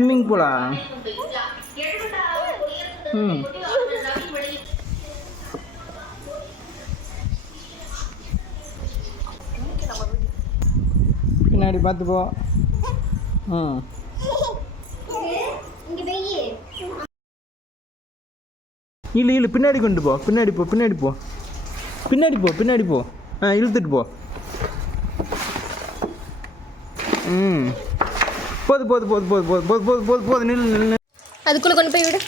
Swimming பூலா? பின்னாடி பார்த்து போ. இல்லை இல்லை பின்னாடி கொண்டு போ, பின்னாடி போ, பின்னாடி போ, பின்னாடி போ, பின்னாடி போ. இழுத்துட்டு போ. போது போது போது போது போது போது போது போது போது நில்லு நில்லு. அதுக்குள்ளே கொண்டு போய் விடு.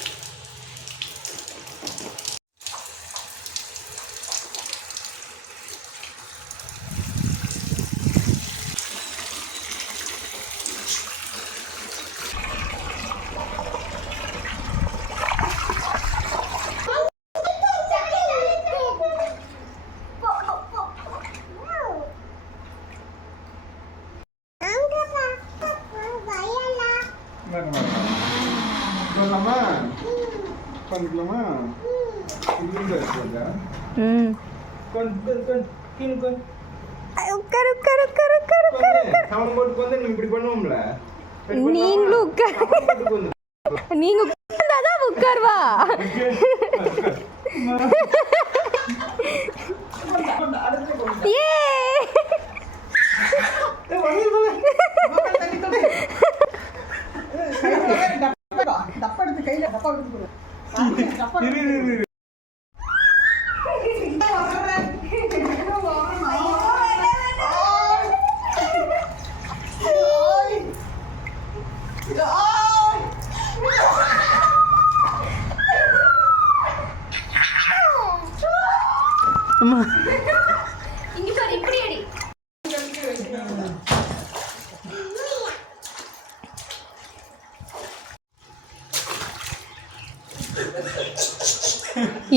நீங்களும் நீங்க உட்கார்ந்தாதான் உட்கார்வா.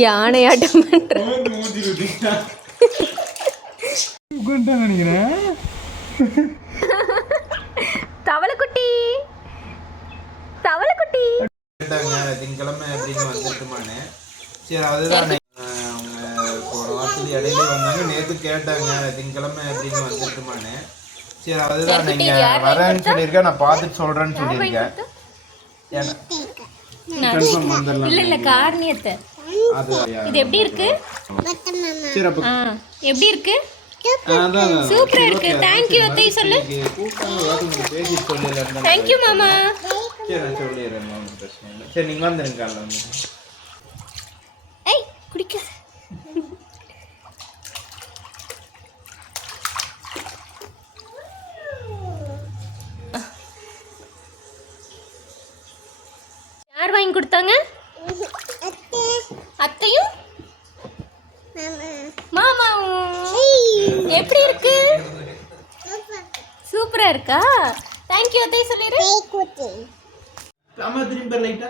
யானையாட்டம் நினைக்கிறேன். தவளைக்குட்டி தவளைக்குட்டி திங்கக்கிழமை அப்படின்னு வந்துட்டுமானே. சரி அதுதான் போன வாரத்துல இடையில வந்தாங்க. நேற்று கேட்டாங்க திங்கக்கிழமை அப்படின்னு வந்துட்டுமானே. சரி அதுதான் நீங்க வரேன்னு சொல்லியிருக்கேன். நான் பார்த்துட்டு சொல்றேன்னு சொல்லியிருக்கேன். இல்ல இல்ல காரணியத்தை இது எப்படி இருக்கு? எப்படி இருக்கு? சூப்பரா இருக்கு. தேங்க் யூ அத்தை சொல்லு. தேங்க் யூ மாமா. சொல்லிடுறேன். சரி நீங்க வந்துருங்க. ஏய் குடிக்காத. யார் வாங்கி கொடுத்தாங்க? அத்தையும் மாமா. எப்படி இருக்கு? சூப்பரா இருக்கா? தேங்க் யூ அத்தை சொல்லிரு. அம்மா திரும்பி லைட்டா